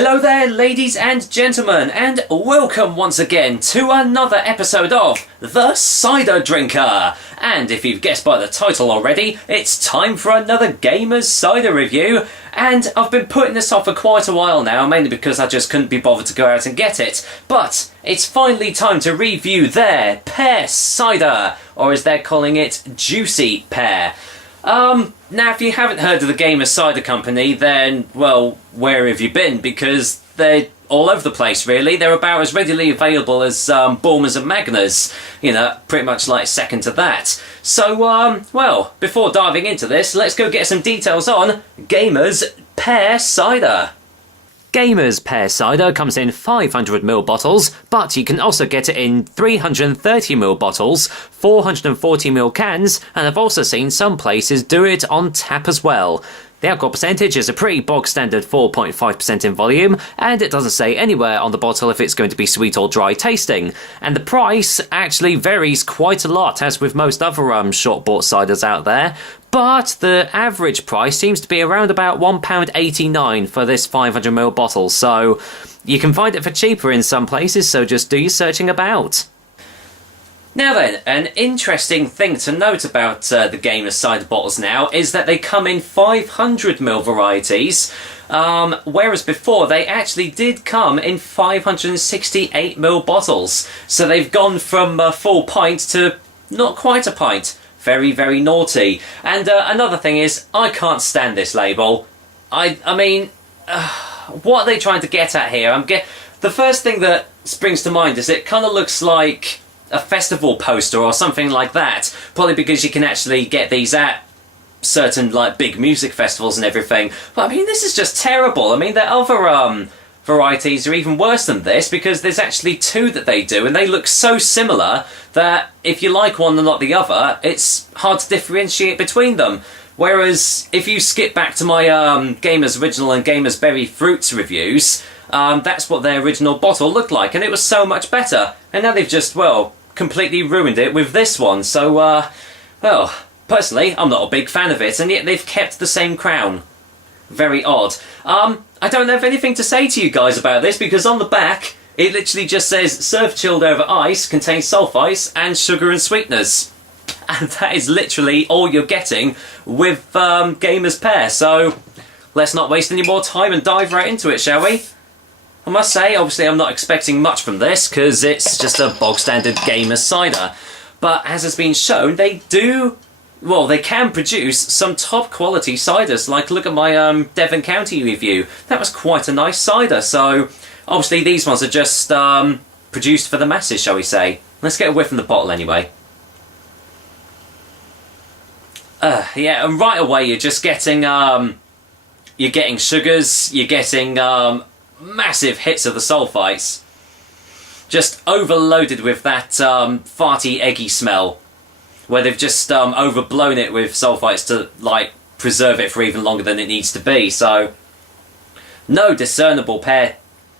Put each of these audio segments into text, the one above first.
Hello there, ladies and gentlemen, and welcome once again to another episode of The Cider Drinker. And if you've guessed by the title already, it's time for another Gaymers cider review. And I've been putting this off for quite a while now, mainly because I just couldn't be bothered to go out and get it. But it's finally time to review their Pear cider, or as they're calling it, Juicy Pear. Now if you haven't heard of the Gaymers Cider Company, then, well, where have you been? Because they're all over the place, really. They're about as readily available as Bulmers and Magners. You know, pretty much like second to that. So, well, before diving into this, let's go get some details on Gaymers Pear Cider. Gaymers Pear Cider comes in 500ml bottles, but you can also get it in 330ml bottles, 440ml cans, and I've also seen some places do it on tap as well. The alcohol percentage is a pretty bog standard 4.5% in volume, and it doesn't say anywhere on the bottle if it's going to be sweet or dry tasting. And the price actually varies quite a lot, as with most other short bought ciders out there. But the average price seems to be around about £1.89 for this 500ml bottle, so you can find it for cheaper in some places, so just do your searching about. Now then, an interesting thing to note about the Gaymers cider bottles now is that they come in 500ml varieties, whereas before they actually did come in 568ml bottles. So they've gone from a full pint to not quite a pint. Very, very naughty. And another thing is, I can't stand this label. I mean, what are they trying to get at here? The first thing that springs to mind is it kind of looks like a festival poster or something like that. Probably because you can actually get these at certain like big music festivals and everything. But I mean, this is just terrible. I mean, their other varieties are even worse than this, because there's actually two that they do and they look so similar that if you like one and not the other, it's hard to differentiate between them. Whereas if you skip back to my Gaymers Original and Gaymers Berry Fruits reviews, that's what their original bottle looked like, and it was so much better. And now they've just, well, completely ruined it with this one. So, well, personally, I'm not a big fan of it, and yet they've kept the same crown. Very odd. I don't have anything to say to you guys about this, because on the back, it literally just says, served chilled over ice, contains sulfites and sugar and sweeteners. And that is literally all you're getting with Gaymers Pear. So, let's not waste any more time and dive right into it, shall we? I must say, obviously I'm not expecting much from this, because it's just a bog standard Gaymers cider. But as has been shown, they can produce some top quality ciders. Like, look at my Devon County review. That was quite a nice cider. So, obviously these ones are just produced for the masses, shall we say. Let's get a whiff from the bottle anyway. Yeah, and right away you're just getting, you're getting sugars, you're getting massive hits of the sulfites. Just overloaded with that farty, eggy smell, where they've just overblown it with sulfites to, like, preserve it for even longer than it needs to be. So, no discernible pear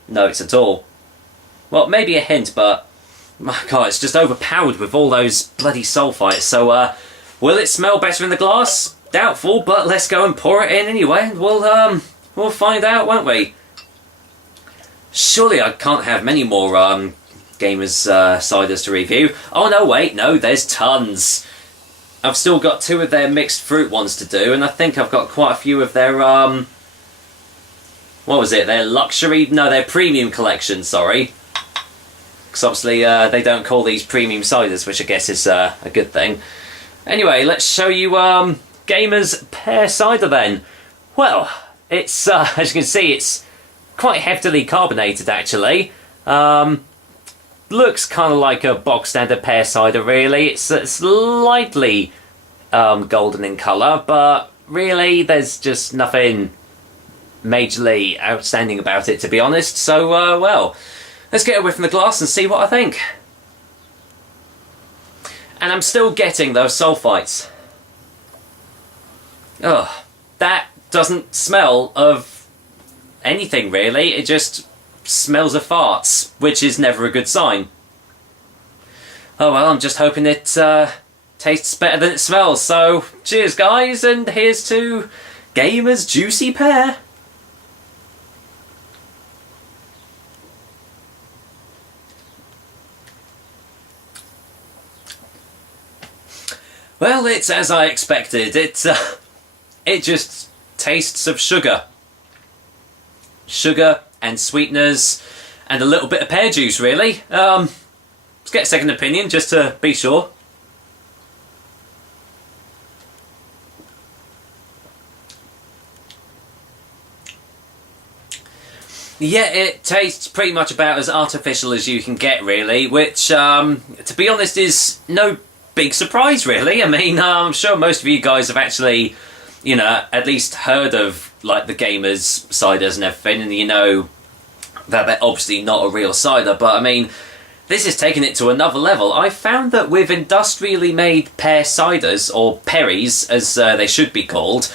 notes at all. Well, maybe a hint, but my god, it's just overpowered with all those bloody sulfites. So, will it smell better in the glass? Doubtful, but let's go and pour it in anyway, and we'll find out, won't we? Surely I can't have many more Gaymers ciders to review. Oh no, wait, no, there's tons. I've still got two of their mixed fruit ones to do, and I think I've got quite a few of their, what was it, their luxury, no, their premium collection, sorry. Because obviously they don't call these premium ciders, which I guess is a good thing. Anyway, let's show you Gaymers Pear Cider then. Well, it's, as you can see, it's quite heftily carbonated actually. Looks kind of like a box standard pear cider really. It's slightly golden in colour, but really there's just nothing majorly outstanding about it, to be honest. So, well, let's get a whiff from the glass and see what I think. And I'm still getting those sulfites. Ugh, that doesn't smell of anything really, it just smells of farts, which is never a good sign. Oh well, I'm just hoping it tastes better than it smells, so cheers guys, and here's to Gaymers Juicy Pear. Well, it's as I expected. It just tastes of sugar. Sugar and sweeteners and a little bit of pear juice, really. Let's get a second opinion just to be sure. Yeah, it tastes pretty much about as artificial as you can get, really, which, to be honest, is no big surprise, really. I mean, I'm sure most of you guys have actually, you know, at least heard of, like, the Gaymers ciders and everything, and you know that they're obviously not a real cider, but, I mean, this is taking it to another level. I found that with industrially made pear ciders, or perries, as they should be called,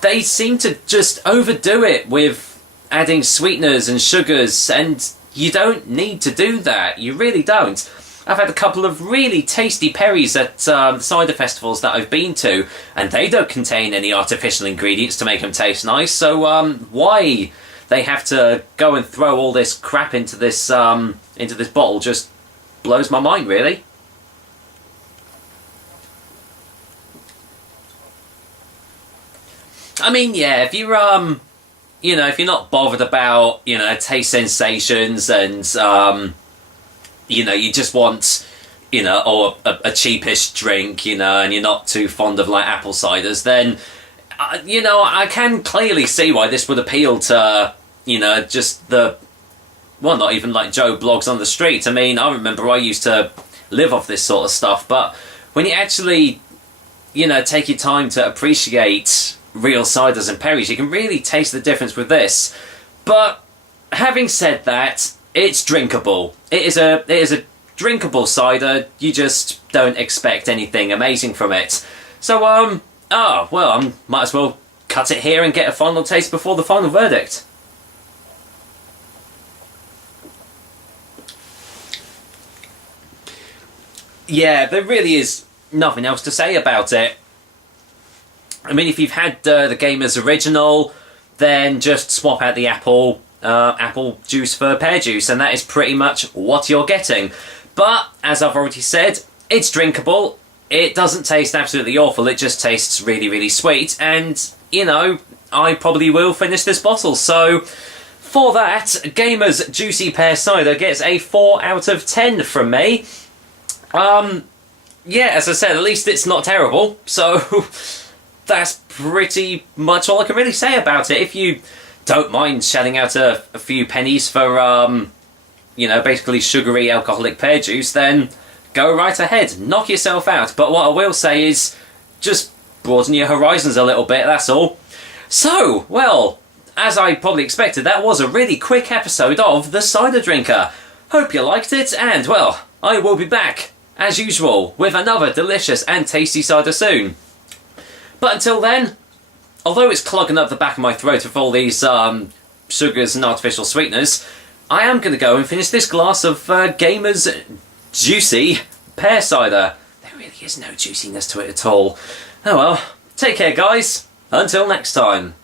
they seem to just overdo it with adding sweeteners and sugars, and you don't need to do that. You really don't. I've had a couple of really tasty perries at the cider festivals that I've been to, and they don't contain any artificial ingredients to make them taste nice, so why they have to go and throw all this crap into this bottle just blows my mind, really. I mean, yeah, if you're you know, if you're not bothered about, you know, taste sensations and, you know, you just want, you know, or a cheapish drink, you know, and you're not too fond of, like, apple ciders, then, you know, I can clearly see why this would appeal to, you know, just the, well, not even, like, Joe Blogs on the street. I mean, I remember I used to live off this sort of stuff, but when you actually, you know, take your time to appreciate real ciders and perries, you can really taste the difference with this. But having said that, it's drinkable. It is a drinkable cider. You just don't expect anything amazing from it. So well, I might as well cut it here and get a final taste before the final verdict. Yeah, there really is nothing else to say about it. I mean, if you've had the Gaymers original, then just swap out the apple juice for pear juice, and that is pretty much what you're getting. But, as I've already said, it's drinkable. It doesn't taste absolutely awful, it just tastes really, really sweet, and, you know, I probably will finish this bottle. So, for that, Gaymers Juicy Pear Cider gets a 4 out of 10 from me. Yeah, as I said, at least it's not terrible, so that's pretty much all I can really say about it. If you don't mind shelling out a few pennies for, you know, basically sugary alcoholic pear juice, then go right ahead, knock yourself out. But what I will say is, just broaden your horizons a little bit, that's all. So, well, as I probably expected, that was a really quick episode of The Cider Drinker. Hope you liked it, and, well, I will be back, as usual, with another delicious and tasty cider soon. But until then, although it's clogging up the back of my throat with all these sugars and artificial sweeteners, I am going to go and finish this glass of Gaymers Juicy Pear Cider. There really is no juiciness to it at all. Oh well, take care guys, until next time.